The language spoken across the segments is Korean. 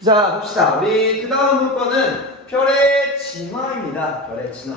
자, 봅시다. 우리 그 다음 볼 거는 별의 진화입니다. 별의 진화.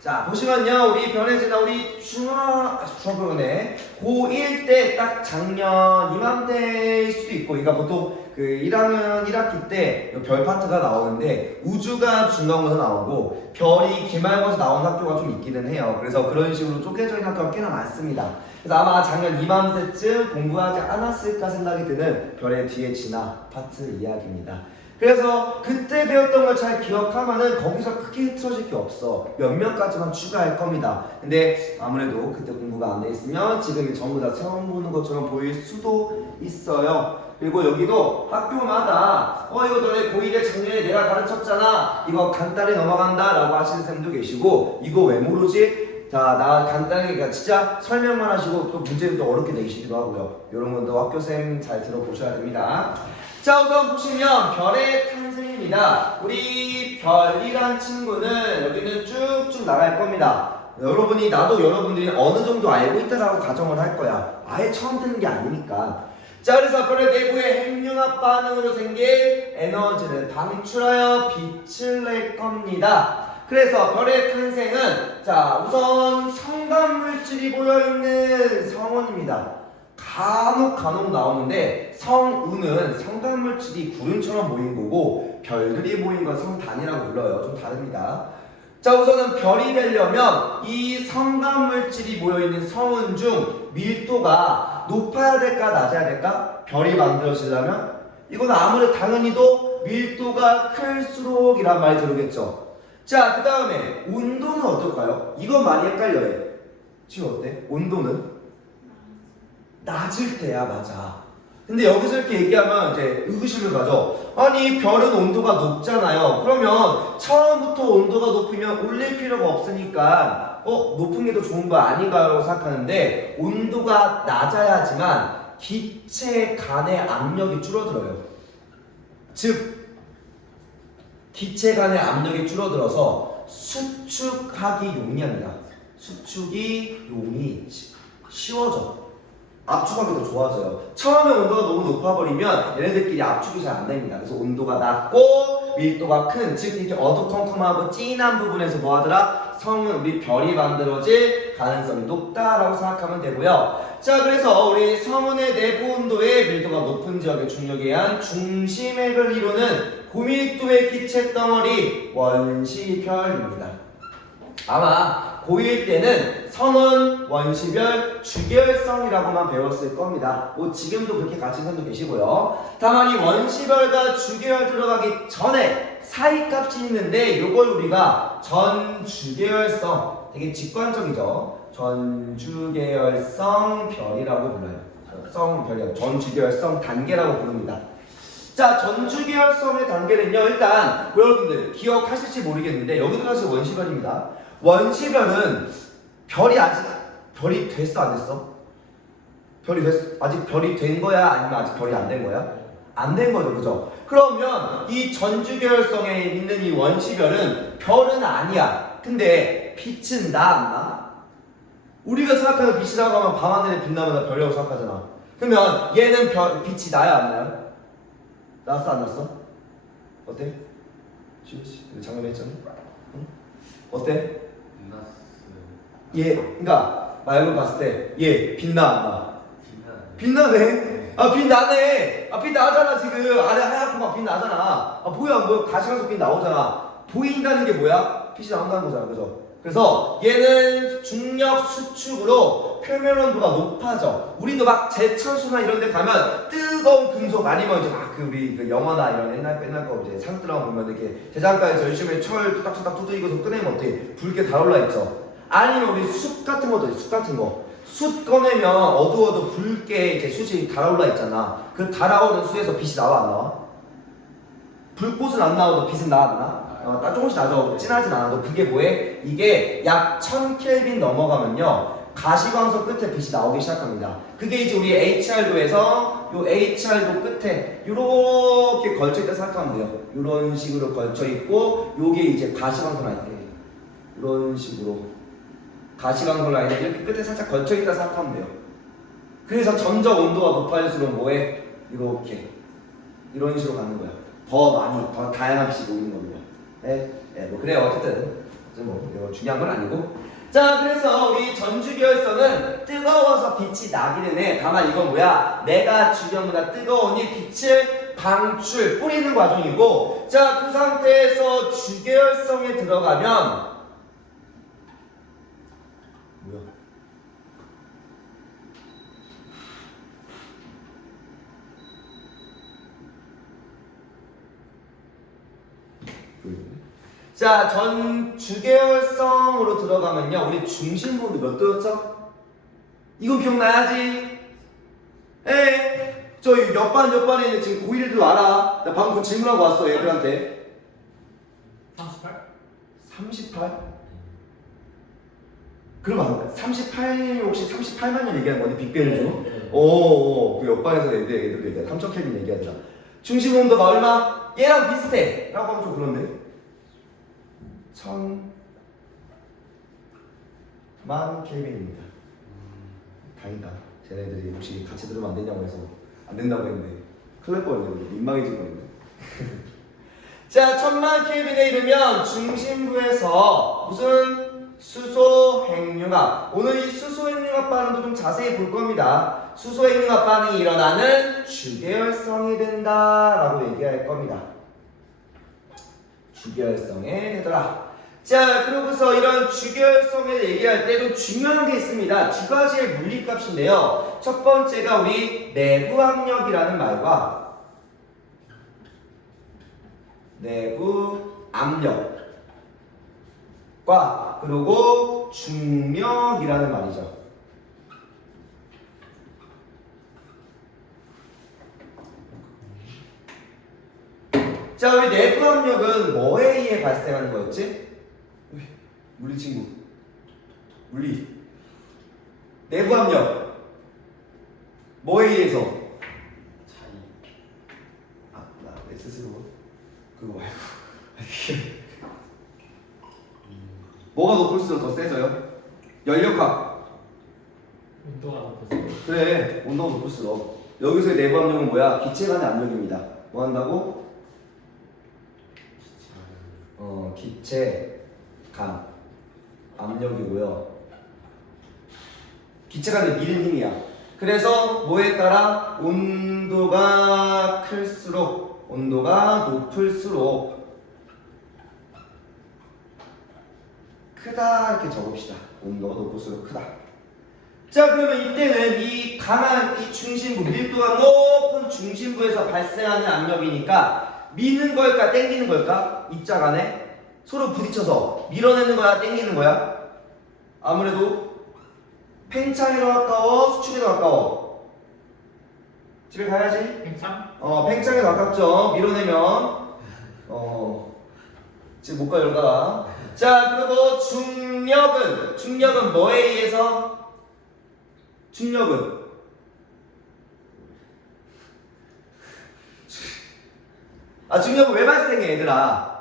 자, 보시면요. 우리 별의 진화, 우리 중학교네. 고1 때 딱 작년 이맘때일 수도 있고, 그러니까 보통 그 1학년 1학기 때 별 파트가 나오는데, 우주가 중간고사 나오고, 별이 기말고사 나온 학교가 좀 있기는 해요. 그래서 그런 식으로 쪼개져 있는 학교가 꽤나 많습니다. 그래서 아마 작년 이맘때쯤 공부하지 않았을까 생각이 드는 별의 뒤에 진화 파트 이야기입니다. 그래서 그때 배웠던 걸 잘 기억하면은 거기서 크게 흐트러질 게 없어. 몇몇가지만 추가할 겁니다. 근데 아무래도 그때 공부가 안 돼 있으면 지금 전부 다 처음 보는 것처럼 보일 수도 있어요. 그리고 여기도 학교마다 이거 너네 고1에 작년에 내가 가르쳤잖아, 이거 간단히 넘어간다 라고 하시는 쌤도 계시고, 이거 왜 모르지? 자, 나 간단하게 그러니까 진짜 설명만 하시고 또 문제도 어렵게 내시기도 하고요. 이런 것도 학교쌤 잘 들어보셔야 됩니다. 자, 우선 보시면 별의 탄생입니다. 우리 별이란 친구는 여기는 쭉쭉 나갈 겁니다. 여러분이, 나도 여러분들이 어느 정도 알고 있다라고 가정을 할 거야. 아예 처음 듣는 게 아니니까. 자, 그래서 별의 내부의 핵융합 반응으로 생긴 에너지를 방출하여 빛을 낼 겁니다. 그래서 별의 탄생은, 자, 우선 성간물질이 모여있는 성운입니다. 간혹 나오는데, 성운은 성간물질이 구름처럼 모인 거고, 별들이 모인 건 성단이라고 불러요. 좀 다릅니다. 자, 우선은 별이 되려면 이 성간물질이 모여있는 성운 중 밀도가 높아야 될까 낮아야 될까? 별이 만들어지려면 이건 아무래도 당연히도 밀도가 클수록 이란 말이 들어오겠죠. 자, 그 다음에 온도는 어떨까요? 이건 많이 헷갈려요. 지금 어때? 온도는? 낮을 때야. 맞아. 근데 여기서 이렇게 얘기하면 이제 의구심을 가져. 아니, 별은 온도가 높잖아요. 그러면 처음부터 온도가 높으면 올릴 필요가 없으니까 높은 게 더 좋은 거 아닌가라고 생각하는데, 온도가 낮아야지만 기체 간의 압력이 줄어들어요. 즉 기체 간의 압력이 줄어들어서 수축하기 용이합니다. 수축이 쉬워져. 압축하기 더 좋아져요. 처음에 온도가 너무 높아버리면 얘네들끼리 압축이 잘 안 됩니다. 그래서 온도가 낮고 밀도가 큰, 즉 이렇게 어두컴컴하고 진한 부분에서 뭐하더라? 우리 별이 만들어질 가능성이 높다라고 생각하면 되고요. 자, 그래서 우리 성운의 내부 온도의 밀도가 높은 지역의 중력에 의한 중심핵을 이루는 고밀도의 기체 덩어리 원시별입니다. 아마 고1 때는 성운, 원시별, 주계열성이라고만 배웠을 겁니다. 지금도 그렇게 가르치는 사람도 계시고요. 다만 이 원시별과 주계열 들어가기 전에 사이값이 있는데, 이걸 우리가 전주계열성, 되게 직관적이죠. 전주계열성 별이라고 불러요. 별이요. 전주계열성 단계라고 부릅니다. 자, 전주계열성의 단계는요, 일단 여러분들 기억하실지 모르겠는데 여기 들어가서 원시별입니다. 원시별은 별이 됐어 안 됐어? 아직 별이 된 거야? 아니면 아직 별이 안 된 거야? 안 된 거죠, 그죠? 그러면 이 전주계열성에 있는 이 원시별은 별은 아니야. 근데 빛은 나 안 나? 우리가 생각하는 빛이라고 하면 밤하늘에 빛나면 별이라고 생각하잖아. 그러면 얘는 빛이 나야 안 나요? 났어 안 났어? 어때? 작년에 했잖아. 응? 어때? 그러니까 말로 봤을 때 얘 빛나 안 나? 빛나네. 빛나네. 빛 나잖아. 지금 아래 하얗고 막 빛 나잖아. 뭐야 가시 가서 빛 나오잖아. 보인다는 게 뭐야? 빛이 나온다는 거잖아, 그죠? 그래서 얘는 중력 수축으로 표면 온도가 높아져. 우리도 막 제철소나 이런 데 가면 뜨거운 금속, 아니면 이제 우리 그 영화나 이런 옛날 거 이제 상드라마 보면 이렇게 대장가에서 열심히 철 뚝딱뚝딱 두드리고서 꺼내면 어떻게 붉게 달아올라 있죠. 아니면 우리 숯 같은 것도 있어. 숯 같은 거. 숯 꺼내면 어두워도 붉게 이제 숯이 달아올라 있잖아. 그 달아오른 숯에서 빛이 나와 안 나와? 불꽃은 안 나와도 빛은 나와 안 나와? 딱 조금씩 나죠. 진하진 않아도. 그게 뭐해? 이게 약 1000켈빈 넘어가면요, 가시광선 끝에 빛이 나오기 시작합니다. 그게 이제 우리 HR도에서 요 HR도 끝에 이렇게 걸쳐있다 생각하면 돼요. 이런 식으로 걸쳐있고, 요게 이제 가시광선 라인. 이런 식으로 가시광선 라인이 이렇게 끝에 살짝 걸쳐있다 생각하면 돼요. 그래서 점점 온도가 높아질수록 뭐해? 이렇게 이런 식으로 가는 거야. 더 많이, 더 다양한 빛이 보이는 겁니다. 네, 네, 뭐 그래요. 어쨌든 뭐 이거 중요한 건 아니고. 자, 그래서 우리 전주계열성은 뜨거워서 빛이 나기는 해. 다만 이건 뭐야? 내가 주변보다 뜨거우니 빛을 방출, 뿌리는 과정이고, 자, 그 상태에서 주계열성에 들어가면 뭐야? 자, 전 주계열성으로 들어가면요, 우리 중심부도 몇 도였죠? 이건 기억나야지. 에, 저희 몇 반에 있는 지금 고1도 알아. 나 방금 그 질문하고 왔어, 애들한테. 38? 38? 그럼 38 혹시 38만 년 얘기하는 거니? 빅뱅으로? 오, 그 옆반에서 애들 얘기해. 3000 켈빈 얘기하더라. 중심 온도가 얼마? 얘랑 비슷해. 라고 하면 좀 그런데. 1000만 켈빈입니다. 다행이다. 쟤네들이 혹시 같이 들으면 안 되냐고 해서 안 된다고 했는데 큰일 날 뻔했네. 민망해질 뻔했네. 자, 1000만 켈빈에 이르면 중심부에서 무슨 수소 핵융합. 오늘 이 수소 핵융합 반응도 좀 자세히 볼 겁니다. 수소 핵융합 반응이 일어나는 주계열성이 된다라고 얘기할 겁니다. 주계열성에 되더라. 자, 그러고서 이런 주계열성에 얘기할 때 좀 중요한 게 있습니다. 두 가지의 물리값인데요. 첫 번째가 우리 내부 압력이라는 말과 내부 압력과 그리고 중력이라는 말이죠. 자, 우리 내부 압력은 뭐에 의해 발생하는 거였지? 물리 친구. 물리. 내부 압력. 뭐에 의해서? 나 스스로 그거 말고. 뭐가 높을수록 더 세져요? 연력학. 온도가 높아서. 그래, 온도가 높을수록. 여기서의 내부 압력은 뭐야? 기체 간의 압력입니다. 뭐 한다고? 기체 간 압력이고요. 기체 간의 미는 힘이야. 그래서 뭐에 따라 온도가 클수록, 온도가 높을수록 크다 이렇게 적읍시다. 온도가 높을수록 크다. 자, 그러면 이때는 이 강한 이 중심부, 밀도가 높은 중심부에서 발생하는 압력이니까 미는 걸까 당기는 걸까? 입자 간에 서로 부딪혀서 밀어내는 거야 당기는 거야? 아무래도 팽창에 더 가까워 수축에 더 가까워? 집에 가야지. 팽창? 팽창에 가깝죠. 밀어내면 지금 못 가 열다가. 자, 그리고 중력은 뭐에 의해서? 중력은 중력은 왜 발생해 얘들아?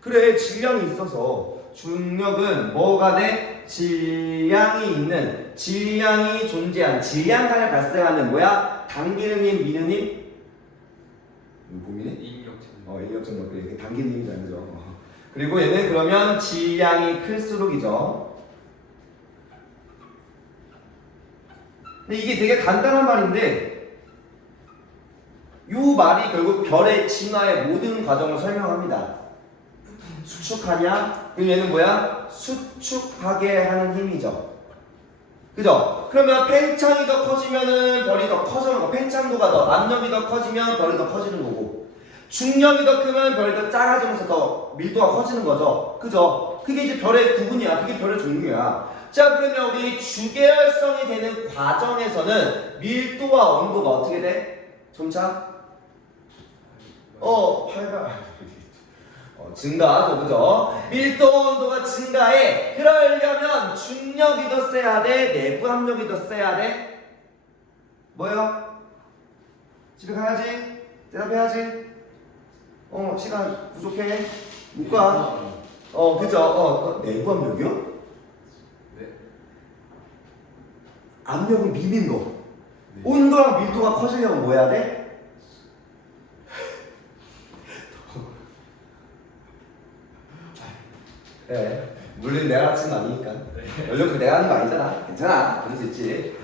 그래, 질량이 있어서. 중력은 뭐가 돼? 질량이 존재한 질량 간에 발생하는 뭐야? 당기는 힘, 미는 힘? 고민해? 인력정력. 그래, 당기는 힘이 아니죠. 그리고 얘는 그러면 질량이 클수록이죠. 근데 이게 되게 간단한 말인데 이 말이 결국 별의 진화의 모든 과정을 설명합니다. 수축하냐? 그럼 얘는 뭐야? 수축하게 하는 힘이죠. 그죠? 그러면 팽창이 더 커지면은 별이 더 커지는 거. 팽창도가 더, 압력이 더 커지면 별이 더 커지는 거고, 중력이 더 크면 별이 더 작아지면서 더 밀도가 커지는 거죠. 그죠? 그게 이제 별의 구분이야. 그게 별의 종류야. 자, 그러면 우리 주계열성이 되는 과정에서는 밀도와 온도가 어떻게 돼? 점차? 증가하죠, 그죠? 밀도 온도가 증가해. 그러려면 중력이 더 세야 돼? 내부 압력이 더 세야 돼? 뭐요? 집에 가야지? 대답해야지? 시간 부족해? 못 가? 그죠? 내부 압력이요? 네. 압력은 미는 거. 네. 온도랑 밀도가 커지려면 뭐 해야 돼? 그래. 물론 내가 하는 거 아니니까. 원래 내가 하는 거 아니잖아. 괜찮아. 그럴 수 있지.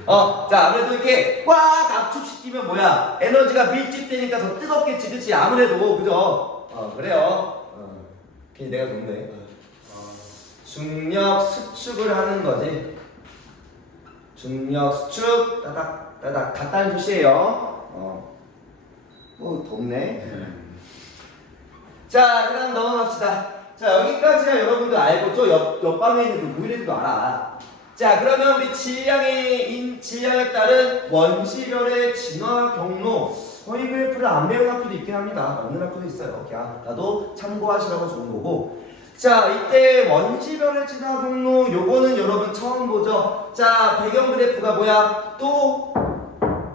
자, 아무래도 이렇게 꽉 압축시키면 뭐야? 에너지가 밀집되니까 더 뜨겁겠지, 그치? 아무래도, 그죠? 그래요. 괜히 내가 좋네. 중력 수축을 하는 거지. 중력 수축, 따닥, 따닥. 같다는 뜻이에요. 뭐, 덥네. 자, 그다음 넘어갑시다. 자, 여기까지가 여러분들 알고 저 옆방에 있는 그 보이레드도 알아. 자, 그러면 우리 질량에 따른 원시별의 진화 경로. 이 그래프를 안 배운 학교도 있긴 합니다. 어느 학교도 있어요. 그냥 나도 참고하시라고 좋은 거고. 자, 이때 원시별의 진화 경로 요거는 여러분 처음 보죠. 자, 배경 그래프가 뭐야? 또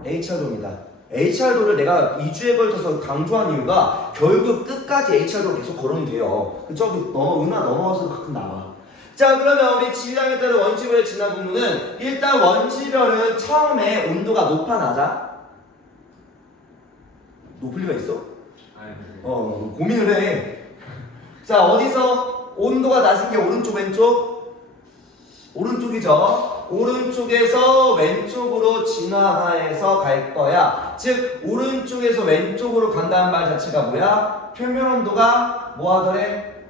HR도입니다. HR도를 내가 2주에 걸쳐서 강조한 이유가 결국 끝까지 HR도 계속 거론이 돼요. 저기 은하 넘어가서 가끔 나와. 자, 그러면 우리 질량에 따른 원시별의 진화 경로는 일단 원시별은 처음에 온도가 높아 낮아? 높을 리가 있어? 고민을 해. 자, 어디서 온도가 낮은 게 오른쪽 왼쪽? 오른쪽이죠. 오른쪽에서 왼쪽으로 진화해서 갈 거야. 즉 오른쪽에서 왼쪽으로 간다는 말 자체가 뭐야? 표면 온도가 뭐 하더래?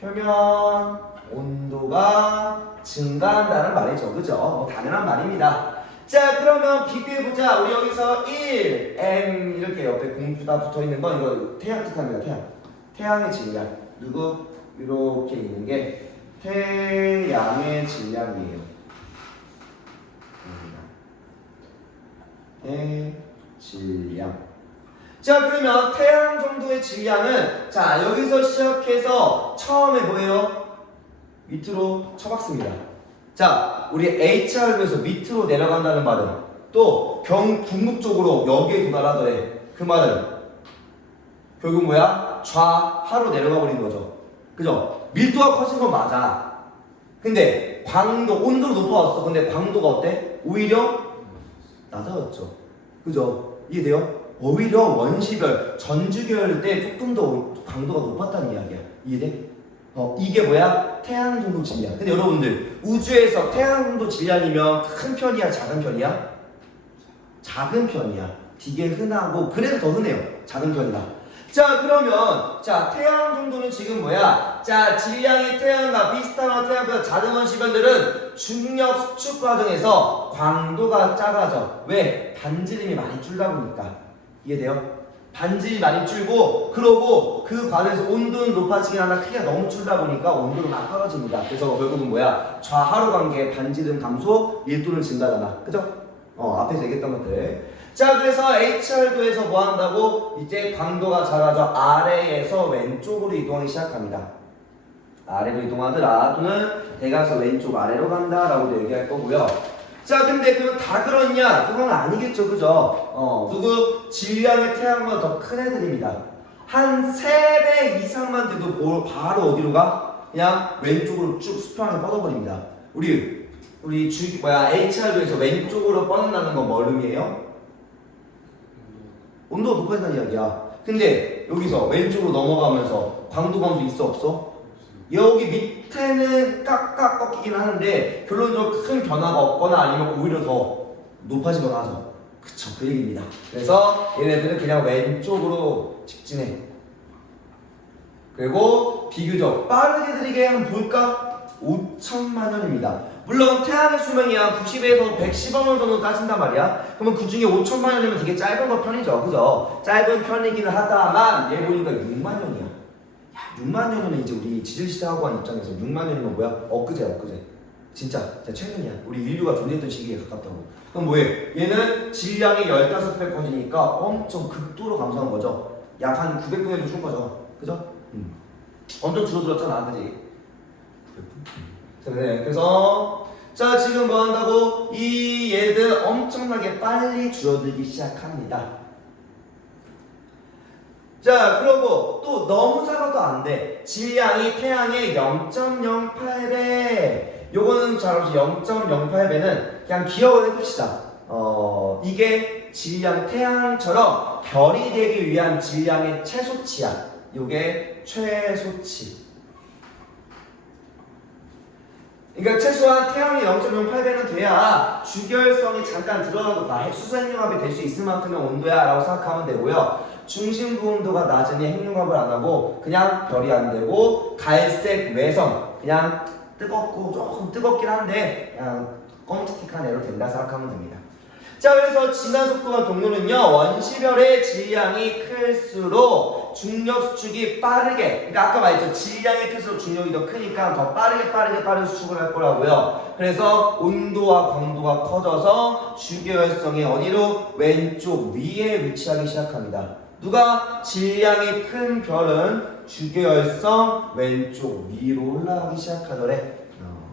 표면 온도가 증가한다는 말이죠. 그죠? 당연한 말입니다. 자, 그러면 비교해보자. 우리 여기서 1, m 이렇게 옆에 공주가 붙어있는 건 이거 태양 뜻합니다. 태양의 질량. 누구? 이렇게 있는 게 태양의 질량이에요. 질량. 자, 그러면 태양 정도의 질량은 자, 여기서 시작해서 처음에 뭐예요? 밑으로 쳐박습니다. 자, 우리 HR도에서 밑으로 내려간다는 말은 또 궁극적으로 여기에 도달하더래. 그 말은 결국 뭐야? 좌하로 내려가 버린 거죠. 그죠? 밀도가 커진 건 맞아. 근데 온도는 높아왔어. 근데 광도가 어때? 오히려 낮아졌죠. 그죠? 이해돼요? 오히려 원시별, 전주계열 때 조금 더 강도가 높았다는 이야기야. 이해돼? 이게 뭐야? 태양 정도 질량. 근데 여러분들, 우주에서 태양 정도 질량이면 큰 편이야? 작은 편이야? 작은 편이야. 되게 흔하고, 그래서 더 흔해요. 작은 편이다. 자, 그러면, 자, 태양 정도는 지금 뭐야? 자, 질량이 태양과 비슷한 태양보다 작은 원시별들은 중력 수축 과정에서 광도가 작아져. 왜? 반지름이 많이 줄다 보니까. 이해돼요? 반지름이 많이 줄고, 그러고 그 과정에서 온도는 높아지긴 하나 크기가 너무 줄다 보니까 온도는 막 떨어집니다. 그래서 결국은 뭐야? 좌하로 관계 반지름 감소, 밀도는 증가잖아. 그죠? 앞에서 얘기했던 것들. 자, 그래서 HR도에서 뭐 한다고? 이제 광도가 작아져 아래에서 왼쪽으로 이동하기 시작합니다. 아래로 이동하더라. 또는 대각선 왼쪽 아래로 간다 라고도 얘기할 거고요. 자, 근데 그건 다 그렇냐? 그건 아니겠죠. 그죠? 누구? 질량의 태양보다 더 큰 애들입니다. 한 3배 이상만 돼도 바로 어디로 가? 그냥 왼쪽으로 쭉 수평하게 뻗어버립니다. 우리 HR도에서 왼쪽으로 뻗는다는 건 뭐 의미예요? 온도가 높아진다는 이야기야. 근데 여기서 왼쪽으로 넘어가면서 광도 감소 있어 없어? 여기 밑에는 깍깍 꺾이긴 하는데 결론적으로 큰 변화가 없거나 아니면 오히려 더 높아지거나 하죠. 그쵸, 그 얘기입니다. 그래서 얘네들은 그냥 왼쪽으로 직진해. 그리고 비교적 빠르게 들이게 한번 볼까? 5천만 년입니다. 물론 태양의 수명이 한 90에서 110억 년 정도 따진단 말이야. 그러면 그 중에 5천만 년이면 되게 짧은 거 편이죠. 그죠? 짧은 편이기는 하다만 얘 보니까 6만 년이야. 야, 6만 년이면 이제 우리 지질시대 학원 입장에서 6만 년이면 뭐야? 엊그제. 진짜 최근이야. 우리 인류가 존재했던 시기에 가깝다고. 그럼 뭐해? 얘는 질량이 15배 커지니까 엄청 극도로 감소한 거죠. 약 한 900분의 1도 줄 거죠. 그죠? 엄청 줄어들었잖아. 그지? 네, 그래서 자, 지금 뭐 한다고? 이 얘들 엄청나게 빨리 줄어들기 시작합니다. 자, 그러고 또 너무 작아도 안 돼. 질량이 태양의 0.08배. 요거는 잘 없이 0.08배는 그냥 기억을 해둡시다. 이게 질량 태양처럼 별이 되기 위한 질량의 최소치야. 요게 최소치. 그러니까 최소한 태양의 0.08배는 돼야 주결성이 잠깐 들어가도 수소핵융합이 될 수 있을 만큼의 온도야 라고 생각하면 되고요. 중심부 온도가 낮으니 핵융합을 안 하고 그냥 별이 안 되고 갈색 외성 그냥 뜨겁고 조금 뜨겁긴 한데 그냥 껌찍한 애로 된다 생각하면 됩니다. 자, 그래서 진화 속도와 경로는요, 원시별의 질량이 클수록 중력 수축이 빠르게, 그러니까 아까 말했죠, 질량이 클수록 중력이 더 크니까 더 빠르게 수축을 할 거라고요. 그래서 온도와 광도가 커져서 주계열성이 어디로? 왼쪽 위에 위치하기 시작합니다. 누가? 질량이 큰 별은 주계열성 왼쪽 위로 올라가기 시작하더래.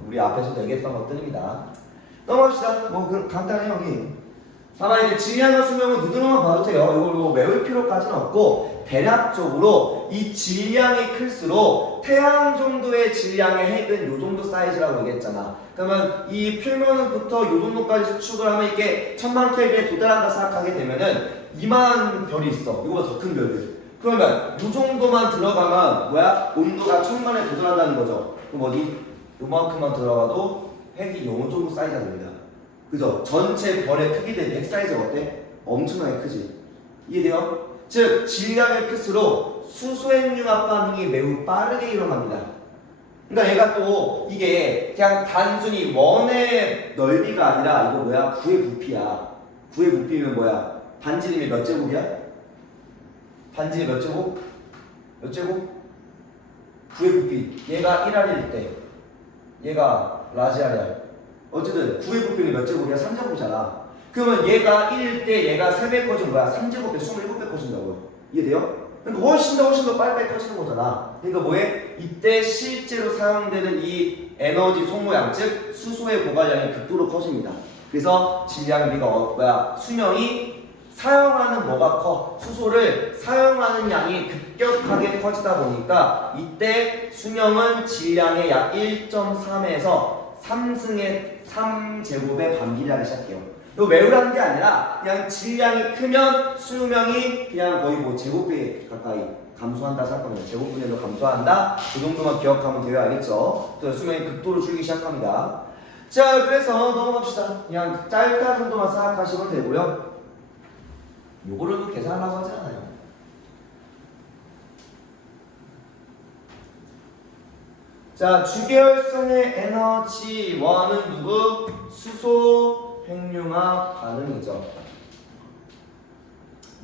우리 앞에서 얘기했던 것들입니다. 넘어갑시다. 뭐 간단해요 여기. 다만 이제 질량과 수명은 눈으로만 봐도 돼요. 이거 외울 필요까지는 없고 대략적으로 이 질량이 클수록 태양 정도의 질량의 핵은 요 정도 사이즈라고 얘기했잖아. 그러면 이 표면부터 요 정도까지 수축을 하면 이게 1000만 켈빈에 도달한다 생각하게 되면은 이만 별이 있어. 이거보다 더 큰 별들. 그러면 요 정도만 들어가면 뭐야? 온도가 1000만에 도달한다는 거죠. 그럼 어디? 요만큼만 들어가도 핵이 요 정도 사이즈가 됩니다. 그죠? 전체 별의 크기 대비 핵 사이즈가 어때? 엄청나게 크지. 이해돼요? 즉 질량이 클수록 수소핵융합 반응이 매우 빠르게 일어납니다. 그러니까 얘가 또 이게 그냥 단순히 원의 넓이가 아니라 이거 뭐야? 구의 부피야. 구의 부피면 뭐야? 반지름이 몇 제곱이야? 반지름 몇 제곱? 몇 제곱? 구의 부피. 얘가 1R일 때 얘가 라지 R이야. 어쨌든 9의 부피는 몇 제곱이야? 3제곱이잖아. 그러면 얘가 1일 때 얘가 3배 커진 거야. 3제곱에 27배 커진다고요. 이해돼요? 그러니까 훨씬 더 빨리 커지는 거잖아. 그러니까 뭐해? 이때 실제로 사용되는 이 에너지 소모량, 즉 수소의 고갈량이 극도로 커집니다. 그래서 질량비가 수명이 사용하는 뭐가 커? 수소를 사용하는 양이 급격하게 커지다 보니까 이때 수명은 질량의 약 1.3에서 3제곱의 반비례하기 시작해요. 이거 외우라는 게 아니라 그냥 질량이 크면 수명이 그냥 거의 뭐 제곱배 가까이 감소한다 생각하면 제곱분에서 감소한다. 그 정도만 기억하면 돼요. 알겠죠? 또 수명이 극도로 줄기 시작합니다. 자, 그래서 넘어갑시다. 그냥 짧다 정도만 생각하시면 되고요. 요거를 계산하려고 하지 않아요. 자, 주계열성의 에너지 원은 누구? 수소 핵융합 반응이죠.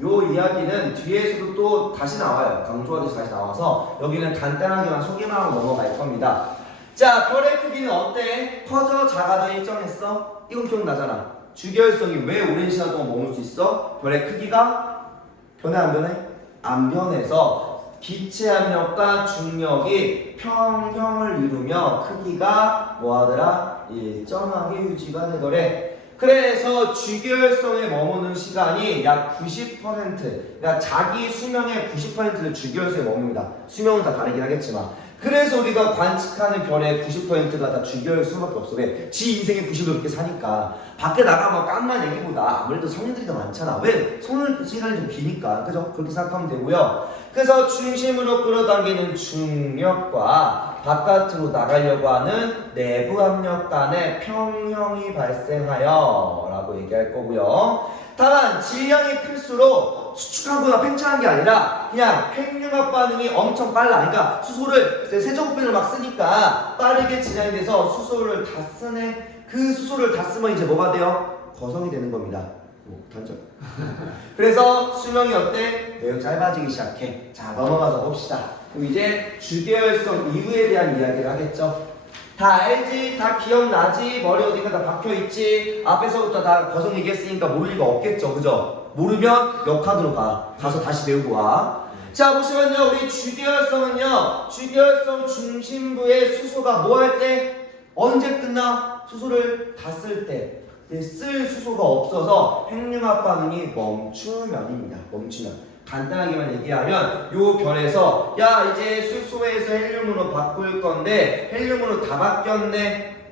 요 이야기는 뒤에서도 또 다시 나와요. 강조하듯이 다시 나와서 여기는 간단하게만 소개만 하고 넘어갈 겁니다. 자, 별의 크기는 어때? 커져 작아져 일정했어? 이건 기억나잖아. 주계열성이 왜 오랜 시간 동안 머물 수 있어? 별의 크기가 변해 안 변해? 안 변해서 기체 압력과 중력이 평형을 이루며 크기가 뭐하더라? 일정하게 유지가 되더래. 그래서 주계열성에 머무는 시간이 약 90%, 그러니까 자기 수명의 90%를 주계열성에 머뭅니다. 수명은 다 다르긴 하겠지만. 그래서 우리가 관측하는 별의 90%가 다 주계열성밖에 없어. 왜? 지 인생의 90을 그렇게 사니까. 밖에 나가면 깐만 얘기보다 아무래도 성인들이 더 많잖아. 왜? 성인 시간이 좀 기니까. 그죠? 그렇게 생각하면 되고요. 그래서 중심으로 끌어당기는 중력과 바깥으로 나가려고 하는 내부 압력 간의 평형이 발생하여 라고 얘기할 거고요. 다만 질량이 클수록 수축하거나 팽창한 게 아니라 그냥 핵융합 반응이 엄청 빨라. 그러니까 수소를 세제곱배를 막 쓰니까 빠르게 진행이 돼서 수소를 다 쓰네. 그 수소를 다 쓰면 이제 뭐가 돼요? 거성이 되는 겁니다. 단점. 그래서 수명이 어때? 매우 짧아지기 시작해. 자, 넘어가서 봅시다. 그럼 이제 주계열성 이후에 대한 이야기를 하겠죠. 다 알지? 다 기억나지? 머리 어디가 다 박혀있지? 앞에서부터 다 거성 얘기했으니까 모를 리가 없겠죠. 그죠? 모르면 역학으로 가서 다시 배우고 와. 자, 보시면요. 우리 주계열성은요. 주계열성 중심부의 수소가 뭐 할 때? 언제 끝나? 수소를 다 쓸 때. 쓸 수소가 없어서 핵융합 반응이 멈추면입니다. 멈추면. 간단하게만 얘기하면 요 별에서 야 이제 수소에서 헬륨으로 바꿀 건데 헬륨으로 다 바뀌었네.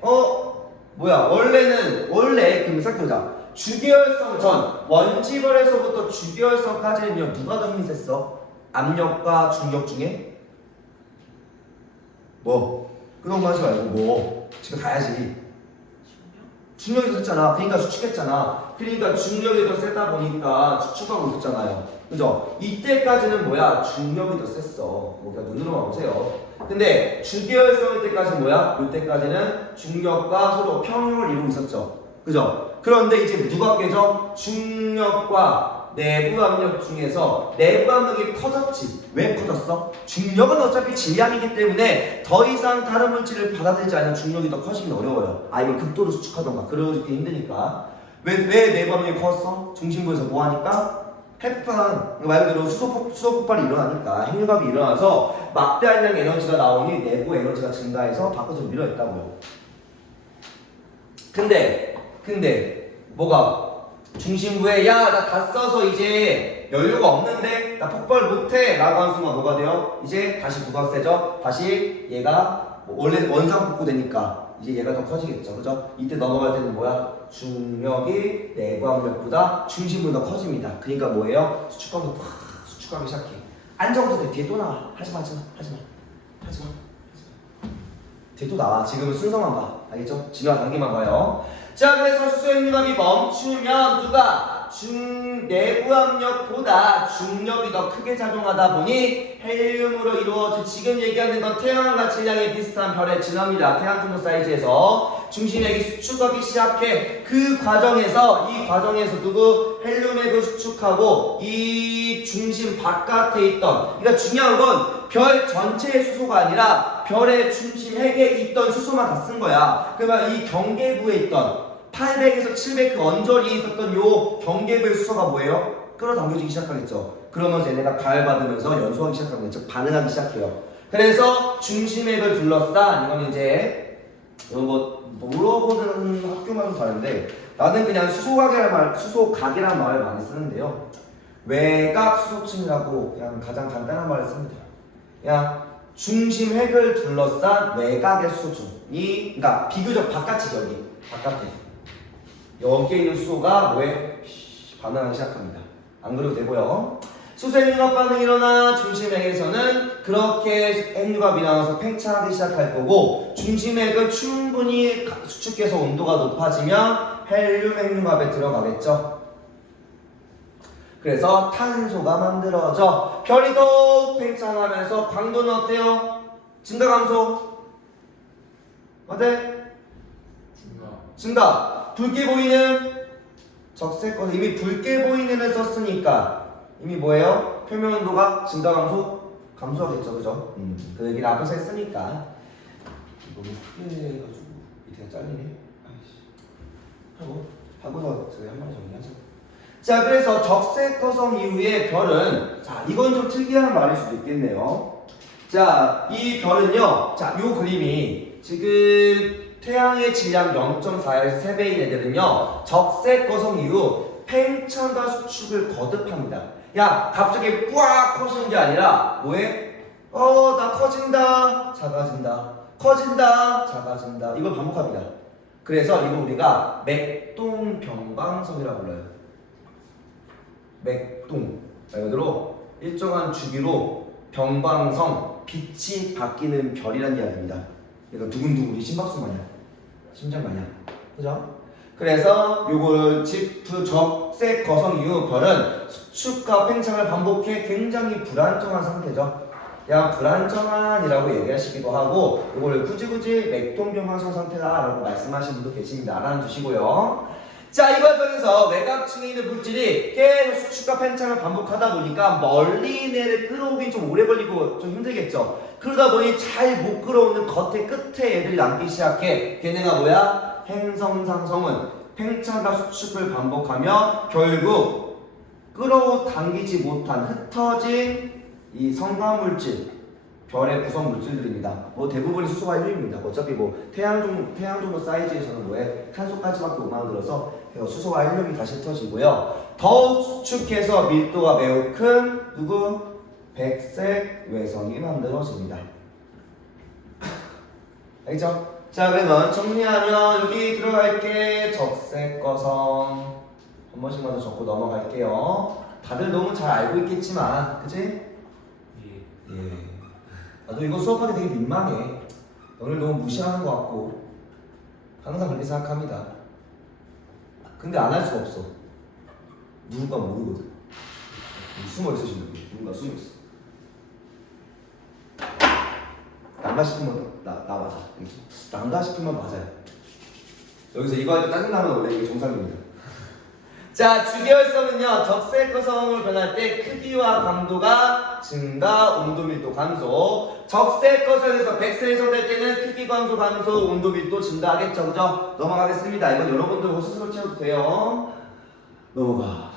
뭐야 원래 그럼 생각해보자. 주계열성 전 원지별에서부터 주계열성까지는요 누가 더 힘이 셌어? 압력과 중력 중에? 뭐? 그런 거 하지 말고 뭐 집에 가야지. 중력이 더 셌잖아. 그러니까 수축했잖아. 그러니까 중력이 더 세다 보니까 수축하고 있었잖아요. 그죠? 이때까지는 뭐야? 중력이 더 셌어. 우리가 눈으로만 보세요. 근데 주계열성일 때까지는 뭐야? 이때까지는 중력과 서로 평형을 이루고 있었죠. 그죠? 그런데 이제 누가 깨져? 중력과 내부 압력 중에서 내부 압력이 커졌지. 왜 커졌어? 중력은 어차피 질량이기 때문에 더 이상 다른 물질을 받아들이지 않으면 중력이 더 커지긴 어려워요. 아니면 극도로 수축하던가 그러기 힘드니까. 왜 내부 압력이 컸어? 중심부에서 뭐 하니까? 핵폭탄, 말 그대로 수소 폭발이 일어나니까 핵융합이 일어나서 막대한 양의 에너지가 나오니 내부 에너지가 증가해서 밖으로 밀어냈다고요. 근데 뭐가? 중심부에 야 나 다 써서 이제 연료가 없는데 나 폭발 못해 라고 하는 순간 뭐가 돼요? 이제 다시 누가 세죠? 다시 얘가 원래 원상 복구되니까 이제 얘가 더 커지겠죠. 그죠? 이때 넘어갈 때는 뭐야? 중력이 내부 압력보다 중심부가 더 커집니다. 그러니까 뭐예요? 수축하면서 팍 수축하기 시작해. 안 적어도 돼. 뒤에 또 나와. 하지마. 뒤에 또 나와. 지금은 순서만 봐. 알겠죠? 진화 단계만 봐요. 자, 그래서 수소핵융합이 멈추면 누가? 내부 압력보다 중력이 더 크게 작용하다 보니 헬륨으로 이루어진 지금 얘기하는 건 태양과 질량이 비슷한 별의 진화입니다. 태양 분모 사이즈에서 중심액이 수축하기 시작해. 이 과정에서 누구? 헬륨액을 수축하고 이 중심 바깥에 있던, 그러니까 중요한 건 별 전체의 수소가 아니라 별의 중심 핵에 있던 수소만 다 쓴 거야. 그러면 이 경계부에 있던 800에서 700 그 언저리에 있었던 요 경계부의 수소가 뭐예요? 끌어당겨지기 시작하겠죠. 그러면서 얘네가 가열받으면서 연소하기 시작하는 거죠. 반응하기 시작해요. 그래서 중심액을 둘러싼, 이건 이제 이거 뭐 물어보는 학교마다 다른데 나는 그냥 수소각이라는 말을 많이 쓰는데요. 외곽 수소층이라고 그냥 가장 간단한 말을 씁니다. 그냥 중심핵을 둘러싼 외곽의 수소층이, 그러니까 비교적 바깥이 바깥에 여기에 있는 수소가 뭐에 반응하기 시작합니다. 안 그래도 되고요. 수소 핵융합 반응이 일어나 중심핵에서는 그렇게 핵융합이 일어나서 팽창하기 시작할 거고, 중심핵을 충분히 수축해서 온도가 높아지면 헬륨 핵융합에 들어가겠죠. 그래서 탄소가 만들어져. 별이 더욱 팽창하면서 광도는 어때요? 증가 감소? 어때? 증가. 붉게 보이는 적색거서 이미 붉게 보이는을 썼으니까 이미 뭐예요? 표면 온도가 증가 감소? 감소하겠죠, 그죠? 그 얘기를 앞에서 했으니까. 너무 크게 해가지고 밑에가 잘리네. 아이씨. 하고서 저희 한 마디 정리하자. 자, 그래서 적색거성 이후의 별은, 자, 이건 좀 특이한 말일 수도 있겠네요. 자, 이 별은요, 자, 요 그림이 지금 태양의 질량 0.4에서 3배인 애들은요, 적색거성 이후 팽창과 수축을 거듭합니다. 야, 갑자기 뿌악 커지는 게 아니라 뭐해? 나 커진다, 작아진다, 커진다, 작아진다. 이걸 반복합니다. 그래서 이거 우리가 맥동병방성이라고 불러요. 맥동, 말 그대로 일정한 주기로 병방성, 빛이 바뀌는 별이라는 이야기입니다. 그러니까 두근두근 우리 심박수 마냥, 심장 마냥, 그죠? 그래서 요거를 적색 거성 이후 별은 수축과 팽창을 반복해 굉장히 불안정한 상태죠. 그냥 불안정한이라고 얘기하시기도 하고, 요거를 굳이 맥동병방성 상태다라고 말씀하시는 분도 계십니다. 알아두시고요. 자, 이 과정에서 외곽층에 있는 물질이 계속 수축과 팽창을 반복하다 보니까 멀리 있는 애를 끌어오긴 좀 오래 걸리고 좀 힘들겠죠. 그러다 보니 잘 못 끌어오는 겉에 끝에 애들이 남기 시작해. 걔네가 뭐야? 행성상성은 팽창과 수축을 반복하며 결국 끌어당기지 못한 흩어진 이 성간물질, 별의 구성 물질들입니다. 뭐 대부분이 수소와 헬륨입니다. 어차피 뭐 태양 정도 사이즈에서는 뭐에 탄소까지밖에 못 만들어서 수소와 헬륨이 다시 흩어지고요. 더욱 수축해서 밀도가 매우 큰 누구? 백색 외성이 만들어집니다. 알겠죠? 자, 그러면 정리하면 여기 들어갈게 적색 거성 한 번씩만 더 적고 넘어갈게요. 다들 너무 잘 알고 있겠지만, 그치? 예. 나도 이거 수업하기 되게 민망해. 너를 너무 무시하는 것 같고 항상 그렇게 생각합니다. 근데 안 할 수가 없어. 누군가 모르거든. 숨어 있으신 분이 누군가 숨어 있어. 난가 싶으면 나 맞아. 난가 싶으면 맞아요. 여기서 이거 할 때 짜증나면 원래 이게 정상입니다. 자, 주계열성은요 적색거성으로 변할 때 크기와 강도가 증가, 온도 밀도 감소. 적색거성에서 백색거성 될 때는 크기 감소, 온도 밀도 증가하겠죠, 그죠? 넘어가겠습니다. 이건 여러분들 스스로 채워도 돼요. 넘어가.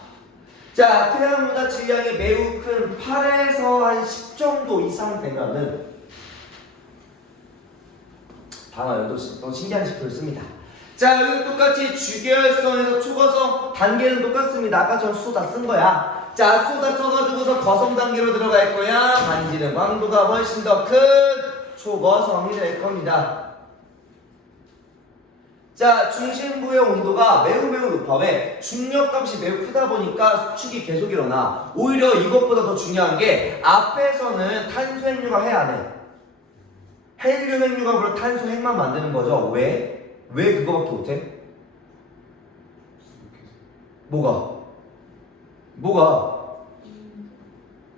자, 태양보다 질량이 매우 큰 8에서 한 10 정도 이상 되면은 단어를 또 신기한 식표를 씁니다. 자, 여기 똑같이 주계열성에서 초거성 단계는 똑같습니다. 아까 전 수 다 쓴 거야. 자, 수 다 써가지고서 거성 단계로 들어갈 거야. 만지는 광도가 훨씬 더 큰 초거성이 될 겁니다. 자, 중심부의 온도가 매우 높아. 왜? 중력값이 매우 크다 보니까 수축이 계속 일어나. 오히려 이것보다 더 중요한 게 앞에서는 탄소 핵융합 해야 돼. 헬륨 핵융합으로 탄소 핵만 만드는 거죠. 왜? 왜 그거밖에 못해? 뭐가?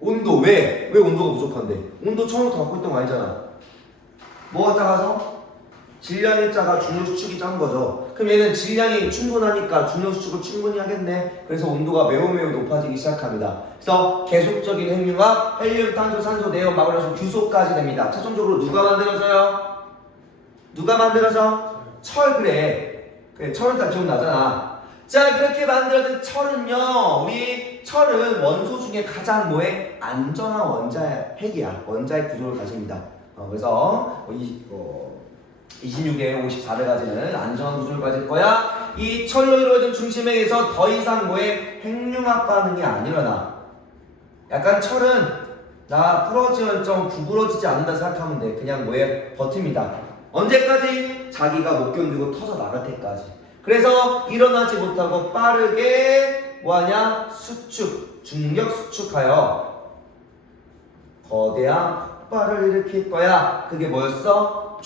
온도. 왜 온도가 부족한데? 온도 처음부터 갖고 있던 거 아니잖아. 뭐가 작아서? 질량이 작아, 중력 수축이 작은 거죠. 그럼 얘는 질량이 충분하니까 중력 수축을 충분히 하겠네. 그래서 온도가 매우 높아지기 시작합니다. 그래서 계속적인 핵융합, 헬륨, 탄소, 산소, 네온, 마그네슘, 규소까지 됩니다. 최종적으로 누가 만들어져요? 철. 그래, 철은 다 기억나잖아. 자, 그렇게 만들어진 철은요, 우리 철은 원소 중에 가장 뭐해? 안전한 핵이야. 원자핵 구조를 가집니다. 그래서 26에 54를 가지는 안전한 구조를 가질 거야. 이 철로 이루어진 중심핵에서 더 이상 뭐해? 핵융합 반응이 안 일어나. 약간 철은 나 부러지면 좀 구부러지지 않는다 생각하면 돼. 그냥 뭐해? 버팁니다. 언제까지? 자기가 못 견디고 터져 나갈 때까지. 그래서 일어나지 못하고 빠르게 뭐하냐? 중력 수축하여 거대한 폭발을 일으킬 거야. 그게 뭐였어?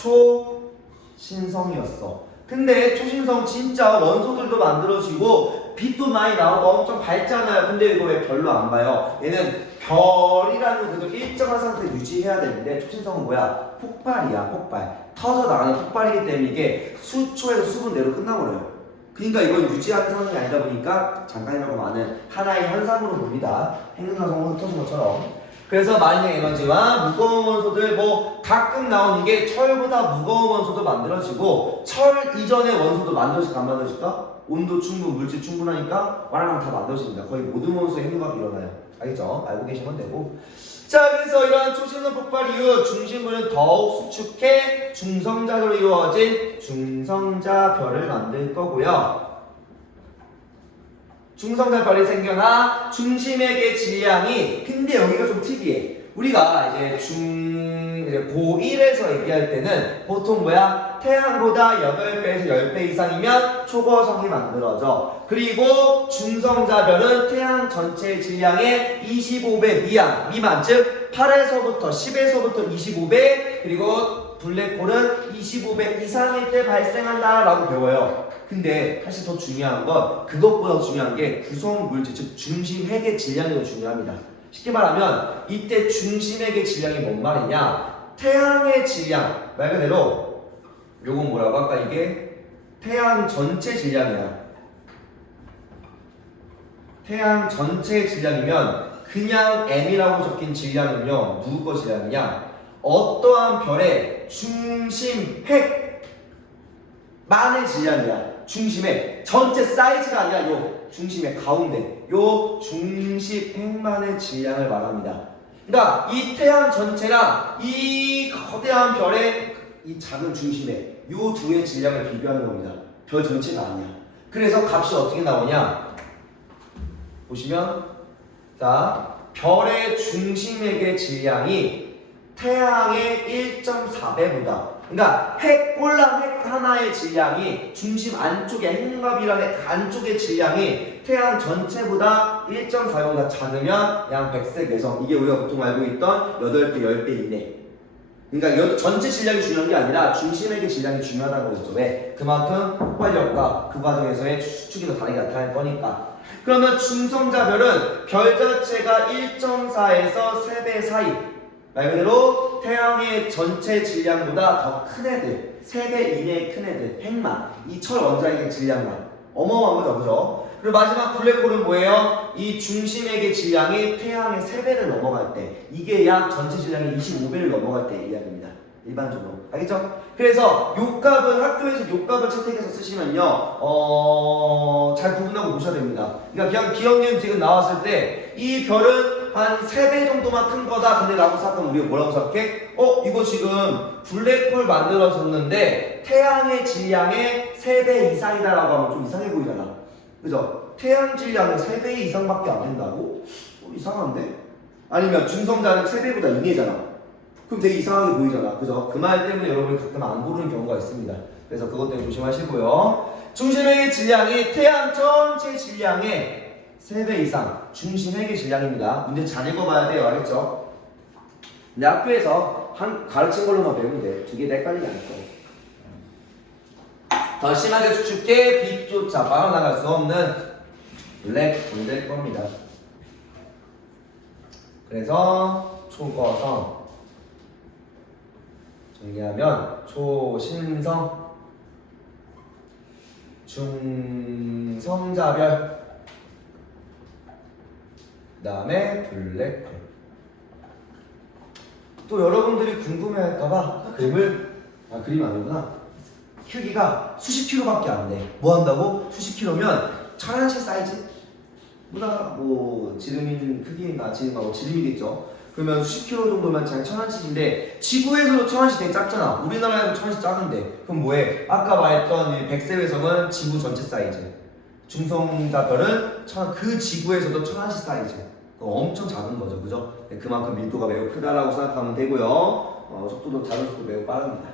초신성이었어. 근데 초신성 진짜 원소들도 만들어지고 빛도 많이 나오고 엄청 밝잖아요. 근데 이거 왜 별로 안 봐요? 얘는 별이라는 그래도 일정한 상태 유지해야 되는데 초신성은 뭐야? 폭발이야, 폭발. 터져 나가는 폭발이기 때문에 이게 수초에서 수분대로 끝나버려요. 그러니까 이건 유지하는 상황이 아니다 보니까 잠깐이라고 많은 하나의 현상으로 봅니다. 핵융합성으로 흩어진 것처럼. 그래서 많은 에너지와 무거운 원소들 가끔 나오는 게 철보다 무거운 원소도 만들어지고 철 이전의 원소도 만들어질까 안 만들어질까? 온도 충분, 물질 충분하니까 와라랑 다 만들어집니다. 거의 모든 원소의 핵융합이 일어나요. 알겠죠? 알고 계시면 되고. 자, 그래서 이러한 초신성 폭발 이후 중심부는 더욱 수축해 중성자로 이루어진 중성자별을 만들 거고요. 중성자별이 생겨나 중심액의 질량이, 근데 여기가 좀 특이해. 우리가 이제 고1에서 얘기할 때는 보통 뭐야? 태양보다 8배에서 10배 이상이면 초거성이 만들어져. 그리고 중성자별은 태양 전체의 질량의 25배 미만, 즉 8에서부터 10에서부터 25배, 그리고 블랙홀은 25배 이상일 때 발생한다 라고 배워요. 근데 사실 더 중요한 건, 그것보다 더 중요한 게 구성 물질, 즉 중심핵의 질량이 더 중요합니다. 쉽게 말하면 이때 중심핵의 질량이 뭔 말이냐? 태양의 질량, 말 그대로 요건 뭐라고 아까 이게 태양 전체 질량이야. 태양 전체 질량이면 그냥 m이라고 적힌 질량은요, 누구 거 질량이냐? 어떠한 별의 중심핵만의 질량이야. 중심핵 전체 사이즈가 아니라 요 중심핵 가운데 요 중심핵만의 질량을 말합니다. 그러니까 이 태양 전체랑 이 거대한 별의 이 작은 중심핵 요 두의 질량을 비교하는 겁니다. 별 전체가 아니야. 그래서 값이 어떻게 나오냐? 보시면 자, 별의 중심핵의 질량이 태양의 1.4배보다, 그러니까 꼴랑 핵 하나의 질량이 중심 안쪽에 핵융합이라는 핵 안쪽의 질량이 태양 전체보다 1.4배보다 작으면 양 백색 외성, 이게 우리가 보통 알고 있던 8배, 10배 이내. 그러니까 전체 질량이 중요한 게 아니라 중심액의 질량이 중요하다고 했죠. 왜? 그만큼 폭발력과 그 과정에서의 수축이 더 다르게 나타날 거니까. 그러면 중성자별은 별 자체가 1.4에서 3배 사이, 말 그대로 태양의 전체 질량보다 더 큰 애들, 3배 이내의 큰 애들, 핵만, 이 철 원자핵의 질량만 어마어마한 거죠, 그죠? 그리고 마지막 블랙홀은 뭐예요? 이 중심액의 질량이 태양의 3배를 넘어갈 때, 이게 약 전체 질량의 25배를 넘어갈 때 이야기입니다. 일반적으로. 알겠죠? 그래서 요 값을 학교에서 요 값을 채택해서 쓰시면요, 잘 구분하고 보셔야 됩니다. 그러니까 그냥 기억님 지금 나왔을 때 이 별은 한 3배 정도만 큰 거다. 근데 라고 생각하면 우리가 뭐라고 생각해? 이거 지금 블랙홀 만들어졌는데 태양의 질량의 3배 이상이다라고 하면 좀 이상해 보이잖아. 그죠? 태양 질량은 3배 이상밖에 안 된다고? 이상한데? 아니면 중성자는 3배보다 이내잖아. 그럼 되게 이상하게 보이잖아. 그죠? 그 말 때문에 여러분이 가끔 안 고르는 경우가 있습니다. 그래서 그것 때문에 조심하시고요. 중심핵의 질량이 태양 전체 질량의 3배 이상 중심핵의 질량입니다. 문제 잘 읽어봐야 돼요. 알겠죠? 근데 학교에서 가르친 걸로만 배우면 돼. 두 개 헷갈리지 않을 거예요. 더 심하게 수축계 빛조차 빠져나갈 수 없는 블랙홀 될 겁니다. 그래서 초거성 정리하면 초신성 중성자별 그 다음에 블랙홀. 또 여러분들이 궁금해할까봐 그림 아니구나. 크기가 수십 킬로밖에 안 돼. 뭐 한다고? 수십 킬로면 천안시 사이즈? 보다 지름인 크기나 지름이겠죠. 그러면 수십 킬로 정도면 잘 천안시인데 지구에서도 천안시 되게 작잖아. 우리나라에서 천안시 작은데 그럼 뭐해? 아까 말했던 이 백세외성은 지구 전체 사이즈. 중성자별은 그 지구에서도 천안시 사이즈. 엄청 작은 거죠, 그죠? 그만큼 밀도가 매우 크다라고 생각하면 되고요. 속도도 자전 속도 매우 빠릅니다.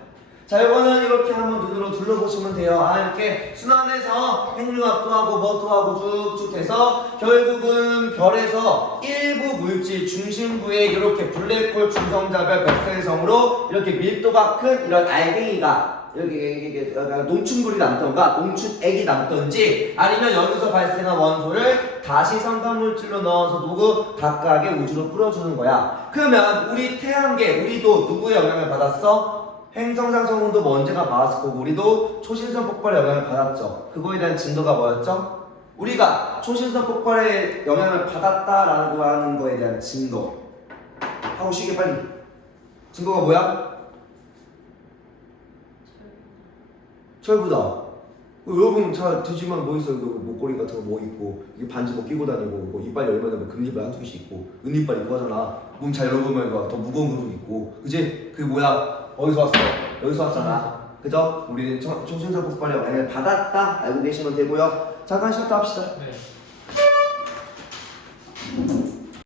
자, 이거는 이렇게 한번 눈으로 둘러보시면 돼요. 이렇게 순환해서 핵융합도 하고 뭐도 하고 쭉쭉 돼서 결국은 별에서 일부 물질 중심부에 이렇게 블랙홀 중성자별 백세성으로 이렇게 밀도가 큰 이런 알갱이가 이렇게 농축물이 남던가 농축액이 남던지 아니면 여기서 발생한 원소를 다시 성간물질로 넣어서 누구 각각의 우주로 뿌려주는 거야. 그러면 우리 태양계 우리도 누구의 영향을 받았어? 행성상 성운도 먼지가 받았을 거고 우리도 초신성 폭발의 영향을 받았죠. 그거에 대한 증거가 뭐였죠? 우리가 초신성 폭발의 영향을 받았다라고 하는 거에 대한 증거 하고 쉬게 빨리. 증거가 뭐야? 철부다. 여러분 잘 뒤지면 뭐 있어요? 목걸이 같은 거 뭐 있고 이게 반지 뭐 끼고 다니고 뭐 이빨이 얼마나 금이빨 한두 개씩 있고 은이빨 있고 하잖아. 몸 잘 열어보면 더 무거운 금속 있고 그지? 그게 뭐야? 어디서 왔어? 여기서 왔잖아. 그죠? 우리는 초신성 폭발의 영향을 받았다 알고 계시면 되고요. 잠깐 쉬었다 합시다. 네.